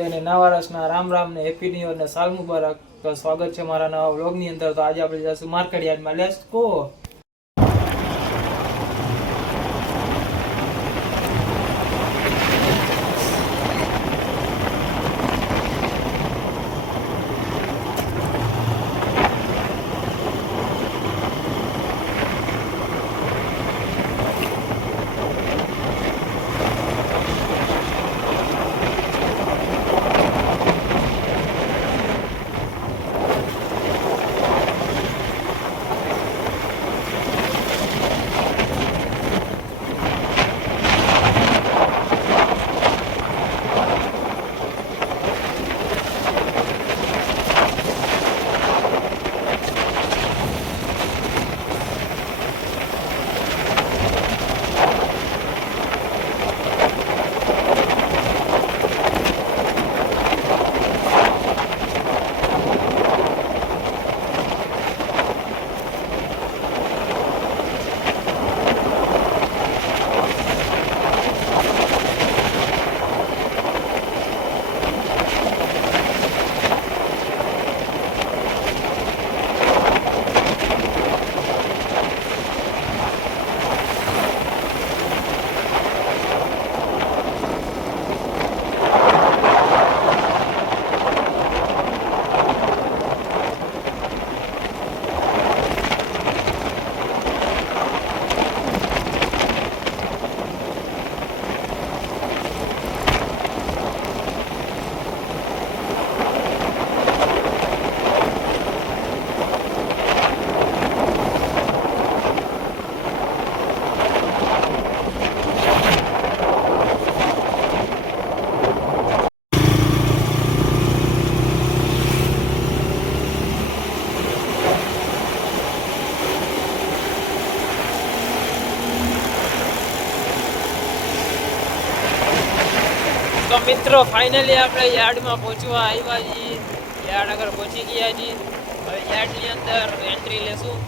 નવા વર્ષના રામ રામ ને હેપી ન્યુ યર ને સાલ મુબારક. તો સ્વાગત છે મારા નવા વ્લોગની અંદર. તો આજે આપણે જઈશું માર્કેટ યાર્ડમાં. Let's go. તો મિત્રો ફાઇનલી આપણે યાર્ડમાં પહોંચવા આવ્યા છીએ. યાર્ડ આગળ પહોંચી ગયા છીએ. હવે યાર્ડની અંદર એન્ટ્રી લેશું.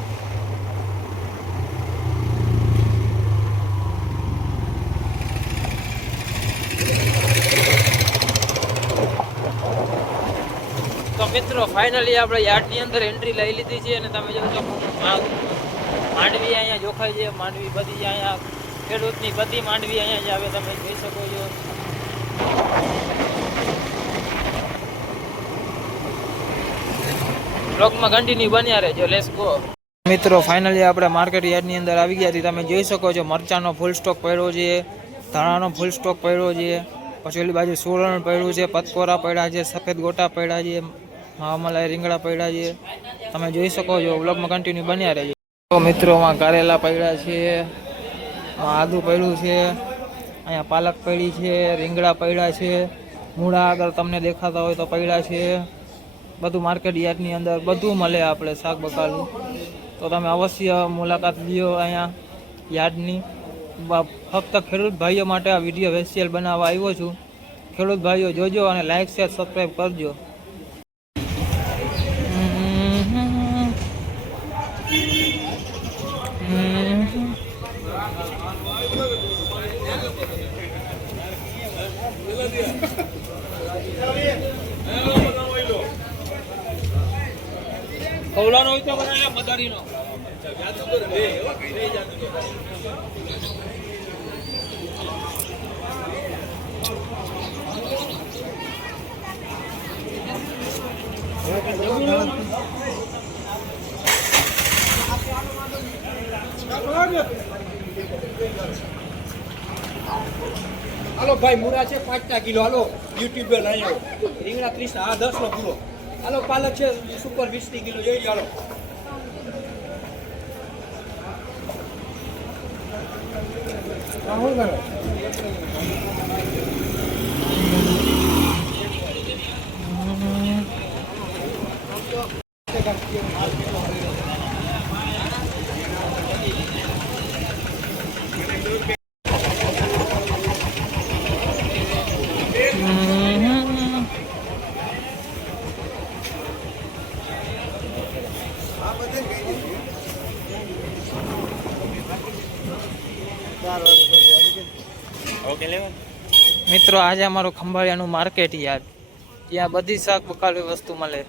તો મિત્રો ફાઇનલી આપણે યાર્ડની અંદર એન્ટ્રી લઈ લીધી છે અને તમે જોવો છો માંડવી અહીંયા જોખાય છે. માંડવી બધી અહીંયા ખેડૂતની બધી માંડવી અહીંયા જ આવે, તમે જોઈ શકો છો. બ્લોગમાં કન્ટિન્યુ બન્યા રહેજો. Let's go. મિત્રો ફાઇનલી આપણે માર્કેટ યાર્ડની અંદર આવી ગયા હતી. તમે જોઈ શકો છો મરચાનો ફૂલ સ્ટોક પડ્યો છે, ધાણાનો ફૂલ સ્ટોક પડ્યો છે, પછી ઓલી બાજુ સુરણ પડ્યું છે, પતકોરા પડ્યા છે, સફેદ ગોટા પડ્યા છે, મલાઈ રીંગણા પડ્યા છે. તમે જોઈ શકો છો. બ્લોગમાં કન્ટિન્યુ બન્યા રહેજો. તો મિત્રોમાં કારેલા પડ્યા છે, આદુ પડ્યું છે, અહીંયા પાલક પડી છે, રીંગણા પડ્યા છે, મૂળા આગળ તમને દેખાતા હોય તો પડ્યા છે. બધું માર્કેટ યાર્ડની અંદર બધું મળે આપણે શાક બકાલું. તો તમે અવશ્ય મુલાકાત લ્યો અહીંયા યાર્ડની. ફક્ત ખેડૂત ભાઈઓ માટે આ વિડીયો સ્પેશિયલ બનાવવા આવ્યો છું. ખેડૂત ભાઈઓ જોજો અને લાઇક શેર સબસ્ક્રાઈબ કરજો. કૌલાનો હોય તો બનાવ્યા મદારીનો હાલો ભાઈ, મૂળા છે 5 કિલો. હાલો યુટ્યુબ પર લઈ આવો. રીંગણા 30, આ 10 નો પૂરો. હાલો પાલક છે સુપર 20 કિલો જોઈ લો. હાલો મિત્રો આજે અમારું ખંભાળિયાનું માર્કેટ યાર્ડ ત્યાં બધી શાક બકાલી વસ્તુ મળે.